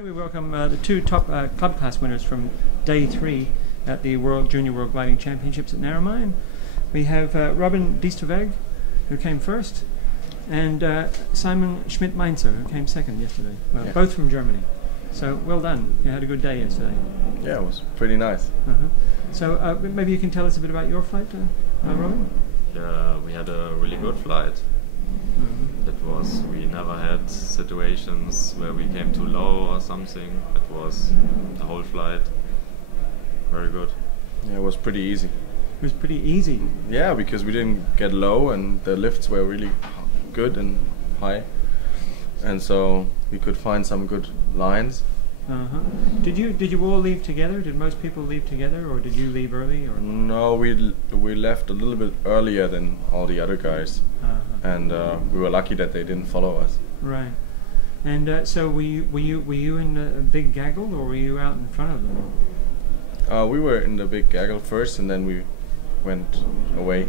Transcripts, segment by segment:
morning we welcome the two top club class winners from day 3 at the Junior World Gliding Championships at Narromine. We have Robin Diesterweg, who came first, and Simon Schmidt-Mainzer, who came second yesterday. Well, yeah. Both from Germany. So well done. You had a good day yesterday. Yeah, it was pretty nice. So maybe you can tell us a bit about your flight, Robin? Yeah, we had a really good flight. We never had situations where we came too low or something. It was the whole flight very good. Yeah, it was pretty easy. It was pretty easy. Yeah, because we didn't get low and the lifts were really good and high, and so we could find some good lines. Did you all leave together? Did most people leave together, or did you leave early? Or? No, we left a little bit earlier than all the other guys, and we were lucky that they didn't follow us. Right. And so were you in a big gaggle, or were you out in front of them? We were in the big gaggle first, and then we went away.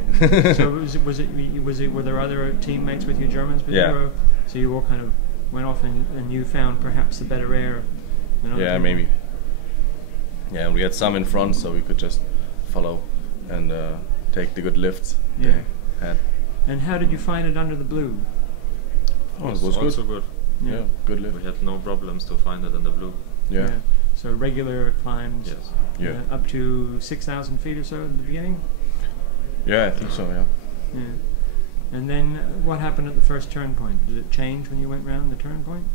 So were there other teammates with you, Germans with you? Or, so you all kind of went off and you found perhaps the better air. Yeah, maybe. Yeah, we had some in front, so we could just follow and take the good lifts. Yeah. They had. And how did you find it under the blue? Oh, it was also good. Yeah, good lift. We had no problems to find it in the blue. Yeah. So regular climbs. Yes. Yeah. Up to 6,000 feet or so at the beginning. Yeah, I think so. Yeah. Yeah. And then what happened at the first turn point? Did it change when you went round the turn point?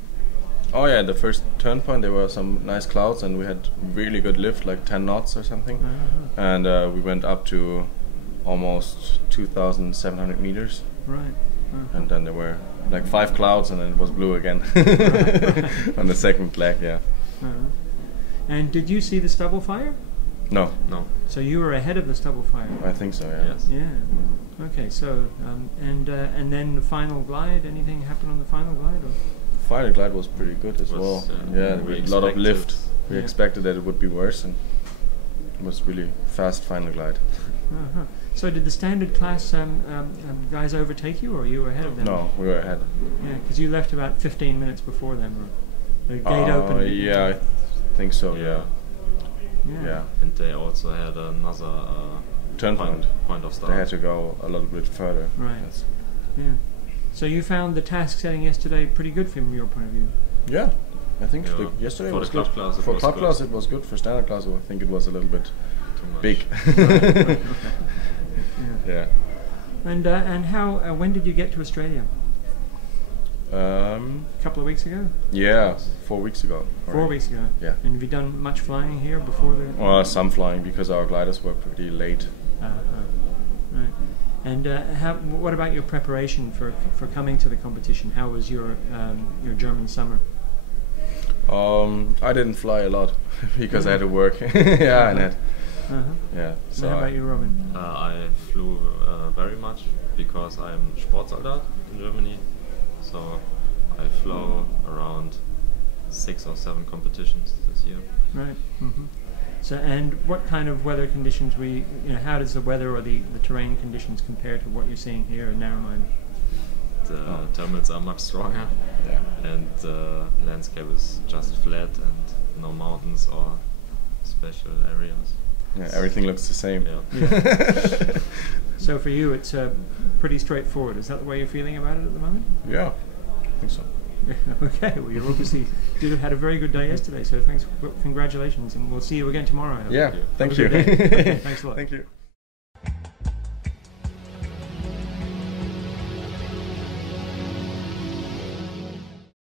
Oh yeah, the first turn point there were some nice clouds and we had really good lift, like 10 knots or something. And we went up to almost 2,700 meters. Right. And then there were like 5 clouds and then it was blue again on the second leg. Yeah. And did you see the stubble fire? No. So you were ahead of the stubble fire. I think so. Yeah. Yes. Yeah. Okay. So and then the final glide. Anything happened on the final glide? Or? Final glide was pretty good as well. Yeah, we a lot of lift. We Yeah. expected that it would be worse, and it was really fast final glide. So did the standard class guys overtake you, or you were ahead of them? No, we were ahead. Yeah, because you left about 15 minutes before them. Or the gate opened. Yeah, I think so. Yeah. Yeah. And they also had another Turn point of start. They had to go a little bit further. Right. Yes. Yeah. So you found the task setting yesterday pretty good from your point of view. Yeah, I think yesterday for was the club good. class, For club class it was good. For standard class I think it was a little bit too much. big. Okay. Yeah. And how? When did you get to Australia? A couple of weeks ago. Yeah, 4 weeks ago. 4 weeks ago. Yeah. And have you done much flying here before the? Well, some flying because our gliders were pretty late. Right. And what about your preparation for coming to the competition? How was your German summer? I didn't fly a lot because I had to work. Yeah, and that. Yeah. So and how about you, Robin? I flew very much because I'm Sportsoldat in Germany, so I flew around 6 or 7 competitions this year. Right. So, and what kind of weather conditions how does the weather or the terrain conditions compare to what you're seeing here in Narromine? The terminals are much stronger, and the landscape is just flat and no mountains or special areas. Yeah, everything looks the same. Yeah. So for you, it's pretty straightforward. Is that the way you're feeling about it at the moment? Yeah, I think so. Okay, well, you obviously had a very good day yesterday, so congratulations, and we'll see you again tomorrow. I hope. Yeah, thank you. Okay, thanks a lot. Thank you.